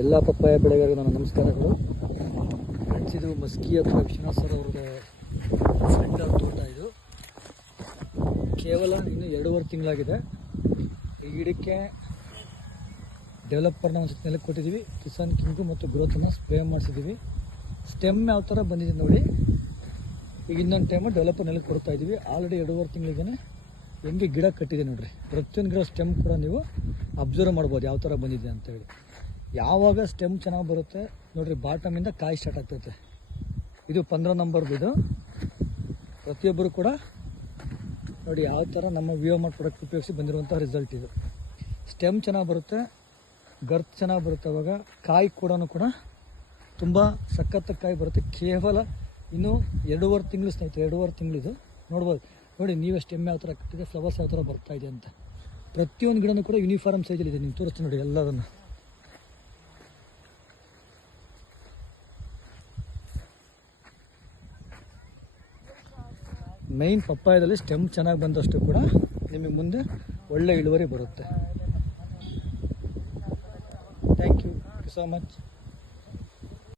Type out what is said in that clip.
ಎಲ್ಲ ಪಪ್ಪಾಯ ಬೆಳೆಗಾರರಿಗೆ ನನ್ನ ನಮಸ್ಕಾರಗಳು ಫ್ರೆಂಡ್ಸ್. ಇದು ಮಸ್ಕಿ ಹತ್ರ ವಿಶ್ವನಾಥ್ ಸರ್ ಅವ್ರದ್ದು ಫ್ರೆಂಡ್ ಅವ್ರ ತೋಟ. ಇದು ಕೇವಲ ಇನ್ನು 2.5 ತಿಂಗಳಾಗಿದೆ. ಈ ಗಿಡಕ್ಕೆ ಡೆವಲಪರ್ನ ಒಂದು ನೆಲಕ್ಕೆ ಕೊಟ್ಟಿದ್ದೀವಿ. ಕಿಸಾನ್ ಕಿಂಗು ಮತ್ತು ಗ್ರೋತನ್ನು ಸ್ಪ್ರೇ ಮಾಡಿಸಿದ್ದೀವಿ. ಸ್ಟೆಮ್ ಯಾವ ಥರ ಬಂದಿದೆ ನೋಡಿ. ಈಗ ಇನ್ನೊಂದು ಟೈಮು ಡೆವಲಪರ್ ನೆಲಕ್ಕೆ ಕೊಡ್ತಾ ಇದ್ದೀವಿ. ಆಲ್ರೆಡಿ 2.5 ತಿಂಗಳಿಗೆ ಹೆಂಗೆ ಗಿಡ ಕಟ್ಟಿದೆ ನೋಡಿರಿ. ಪ್ರತಿಯೊಂದು ಗಿಡ ಸ್ಟೆಮ್ ಕೂಡ ನೀವು ಅಬ್ಸರ್ವ್ ಮಾಡ್ಬೋದು ಯಾವ ಥರ ಬಂದಿದೆ ಅಂತೇಳಿ. ಯಾವಾಗ ಸ್ಟೆಮ್ ಚೆನ್ನಾಗಿ ಬರುತ್ತೆ ನೋಡಿರಿ, ಬಾಟಮಿಂದ ಕಾಯಿ ಸ್ಟಾರ್ಟ್ ಆಗ್ತೈತೆ. ಇದು 15 ನಂಬರ್ದು. ಇದು ಪ್ರತಿಯೊಬ್ಬರು ಕೂಡ ನೋಡಿ ಯಾವ ಥರ ನಮ್ಮ ವಿಯೋಮಾರ್ಟ್ ಪ್ರಾಡಕ್ಟ್ ಉಪಯೋಗಿಸಿ ಬಂದಿರುವಂಥ ರಿಸಲ್ಟ್ ಇದು. ಸ್ಟೆಮ್ ಚೆನ್ನಾಗಿ ಬರುತ್ತೆ, ಗರ್ತ್ ಚೆನ್ನಾಗಿ ಬರುತ್ತೆ. ಅವಾಗ ಕಾಯಿ ಕೂಡ ತುಂಬ ಸಖತ್ ಕಾಯಿ ಬರುತ್ತೆ. ಕೇವಲ ಇನ್ನು 2.5 ತಿಂಗಳು ಸ್ನೇಹಿತರೆ, 2.5 ತಿಂಗಳಿದು ನೋಡ್ಬೋದು. ನೋಡಿ ನೀವೇ ಸ್ಟೆಮ್ ಯಾವ ಥರ ಕಟ್ಟಿದೆ, ಫ್ಲವರ್ಸ್ ಯಾವ ಥರ ಬರ್ತಾ ಇದೆ ಅಂತ. ಪ್ರತಿಯೊಂದು ಗಿಡನೂ ಕೂಡ ಯೂನಿಫಾರ್ಮ್ ಸೈಜಲ್ಲಿದೆ. ನೀವು ತೋರಿಸ್ತೀನಿ ನೋಡಿ ಎಲ್ಲದನ್ನು. ಮೈನ್ ಪಪ್ಪಾಯದಲ್ಲಿ ಸ್ಟೆಮ್ ಚೆನ್ನಾಗಿ ಬಂದಷ್ಟು ಕೂಡ ನಿಮಗೆ ಮುಂದೆ ಒಳ್ಳೆ ಇಳುವರಿ ಬರುತ್ತೆ. Thank you so much.